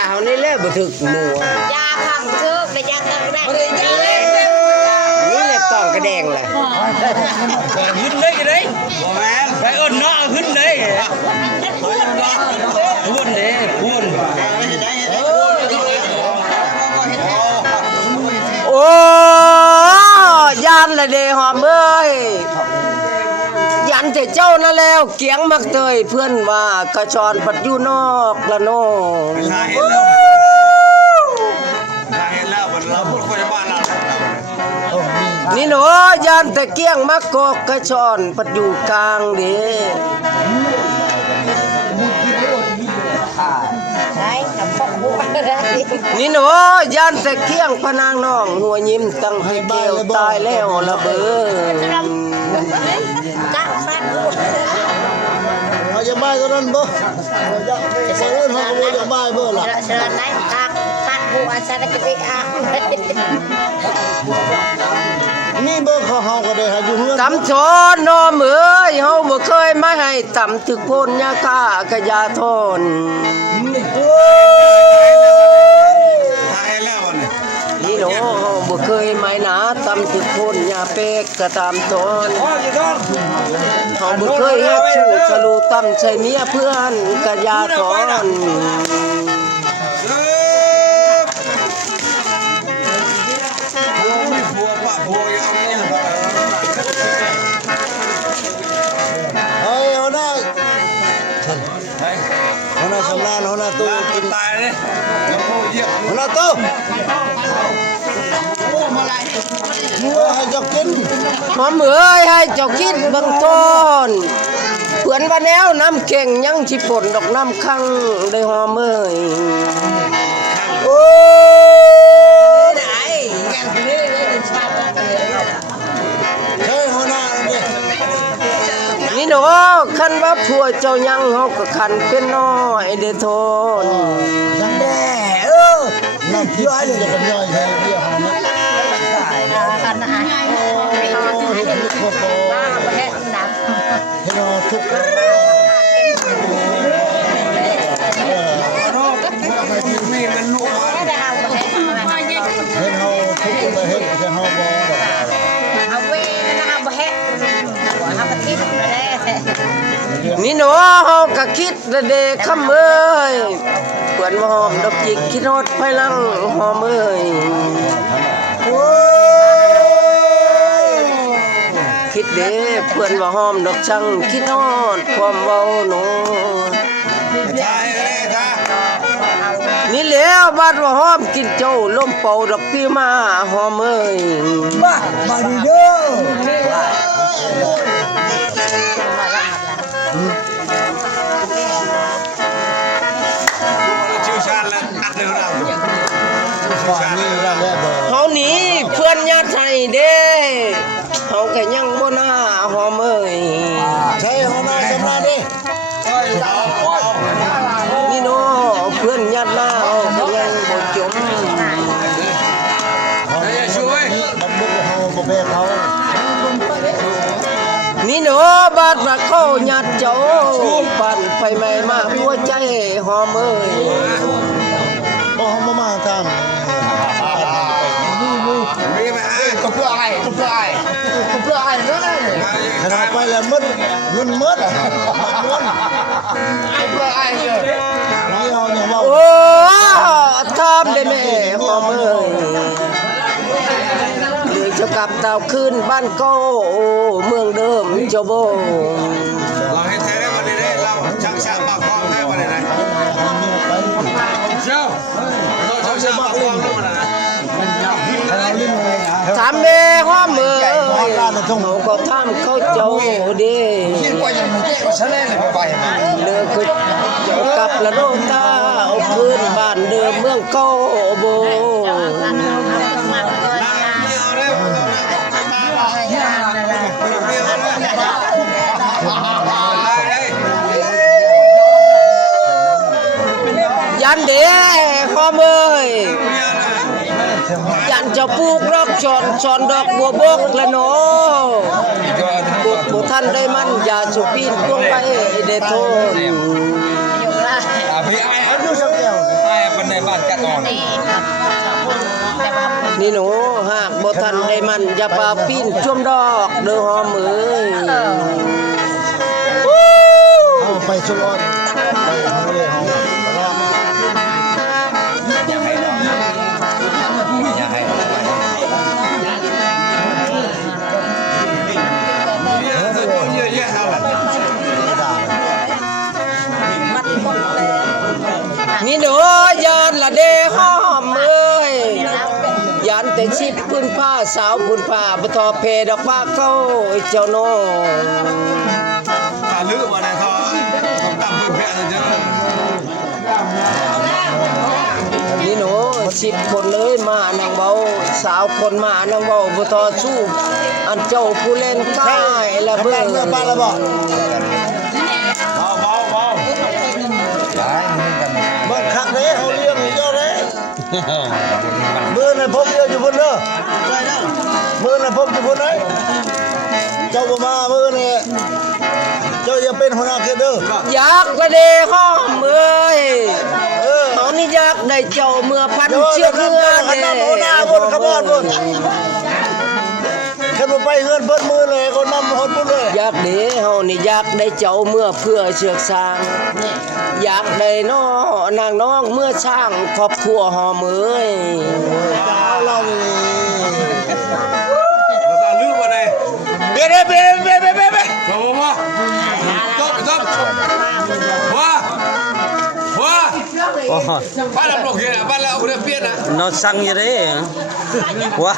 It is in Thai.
าเขานี่แหละบ่ถึกหมู่ยาพังซึกได้ยาตั้งได้นี่แหละต้องกระแดงแหละขึ้นได้กี่ได้ไปเอิ้นเนาะขึ้นได้พูนเด้พูนโอ้ยานละเดหอมเอ้ยยันแต่เจ้านั่นแล้วเกียงมักเตยเพื่อนว่ากระชอนปัดอยู่นอกละโนนี่หนูยันแต่เกียงมักกอกกระชอนปัดอยู่กลางเด้นี่หนูยันแต่เกียงพนางน้องหัวยิ้มตั้งให้เกลียวตายแล้วละเบ้อเขาจะบ้าก็นั่นบ่จะเล่นเขาจะบ้าเบ้อล่ะเชิญไหนตักผู้อาสาจะไปอ่ะนี่เบ้อเขาก็ได้ให้อยู่เฮือนตำชอนนอมเอ้ยเฮาบ่เคยมาให้ตำถึกโพนยาค่ากะยาทนนี่หนูบ่เคยไม้หนาตำถึกโพนยาเป็กกะตามตอนเฮาบ่เคยฮักชู้ฉลูตำใส่เมียเพื่อนกะยาทอนชำนาญหัวหน้าตู้กินตายเลยหัวหน้าตู้ให้เจ้ากินหอมเอ้ยให้เจ้าคิดเบิ่งต้นเพื่อนว่าแนวน้ำเก่งยังสิป่นดอกน้ำคั่งได้หอมเอ้ยโอ้นี่หนูคันว่าผัวเจ้ายังเฮาก็คันเป็นน้อยเด้อโทนยังแด่น้ำย้อยเลยจะเป็นย้อยใช่เบี้ยหอมคันอาหารให้เราทุกมีมันนุ่มเห็นเขาทุกคนเห็นจะเขาบอกเอาเว้นะเอาบ่แฮะเอาไปกินเลยนี่หนูเฮาก็คิดเด้คำเอ้ยเพื่อนมาหอมดอกจิกคิดฮอดภายหลังหอมเอ้ยคิดเด้เพื่อนว่าหอมดอกจังคิดฮอดความเว้าหนูนี่แล้วบาดว่าหอมกินเจ้าลมเป่าดอกปีมาหอมเอ้ยมาดีเด้อเฮาหนีเพื่อนญาติไทยเด้เฮาก็ยังบ่น่าหอมเอ้ยใช่หัวหน้าชำนาญดินี่เนาะเพื่อนญาติลาเฮาก็ยังบ่จมนี่เนาะบาดว่าเขาญาติเจ้าปั่นไปใหม่มาหัวใจหอมเอ้ยบ่หอมมาทางก็เพื่ออะไรก็เพื่ออะไรก็เพื่ออะไรเนาะขนาดไปแล้วมืดเงินมืดเพื่ออะไรเลยนี่เอาเนี่ยว่าโอ้ทำได้แม่หอมเอ้ยเดี๋ยวจะกลับดาวคืนบ้านเก่าเมืองเดิมเจ้าโบเราให้แท้ได้มาได้เราชักชาปากคลองได้มาได้เจ้าเราชักชาปากคลองได้มาได้ถามแม่หอมเอ้ยเขาก็ถามเขาเจ้าเด้เลิกก็เจ้ากลับละโนตาเอาคืนบ้านเดิมเมืองเก่าโบยันเด้หอมเอ้ยยันจะปลูกรักชอนดอกบัวบกละโนบุท่านได้มันอย่าสุปีนพวงไปเดโทนพี่ไอ้ดูสักเดียวไอ้ปันไหน นี่หนูหากบ่ทันได้มันอย่าปาปิ้นช่วมดอกเด้อหอมเอ้ย เอาไปชุบออนไปเอาเลยเอา นี่หนูยานละเดหอมเอ้ยยานแต่ชิบพื้นผ้าสาวพื้นผ้าบ่ทอเพดอกฟ้าเข้าเจ้าน้อง ลือว่าได้ทอผมตำเพื่อนๆเจ้า นี่หนู10คนเลยมานางเบาสาวคนมานางเบาบ่ทอสู้อันเจ้าผู้เล่นป้ายละเบิ่ง เบาเบาเบา บ้านคักเลยเขาเลี้ยงเจ้าเลยมือน่ะผมเดียวอยู่พุ่นเด้อมือน่ะผมอยู่พุ่นเลยเจ้าบ่มามือนี่เจ้าอย่าเป็นหัวหน้าเขตเด้อ อยากละเดหอมเอ้ยเขานี่อยากได้เจ้าเมื่อพันเชือกเรือ ขันน้ำหัวหน้าบนขบวนบนขันมาไปเฮือนเพิ่นมือเลยก็นำหดพุ่นเลย อยากได้เฮานี่อยากได้เจ้าเมื่อเพื่อเชือกสร้างอยากได้น้อนางน้องเมื่อสร้างครอบครัวหอมเอ้ย เอาเรานี่ ลือว่าได้ เบียดเบียดเบียดเบียดเบียด ว่าจบว่าบ้านเราปลอกเขียนบ้านเราเอาเรื่องเปลี่ยนนะ nó xăng như thế quá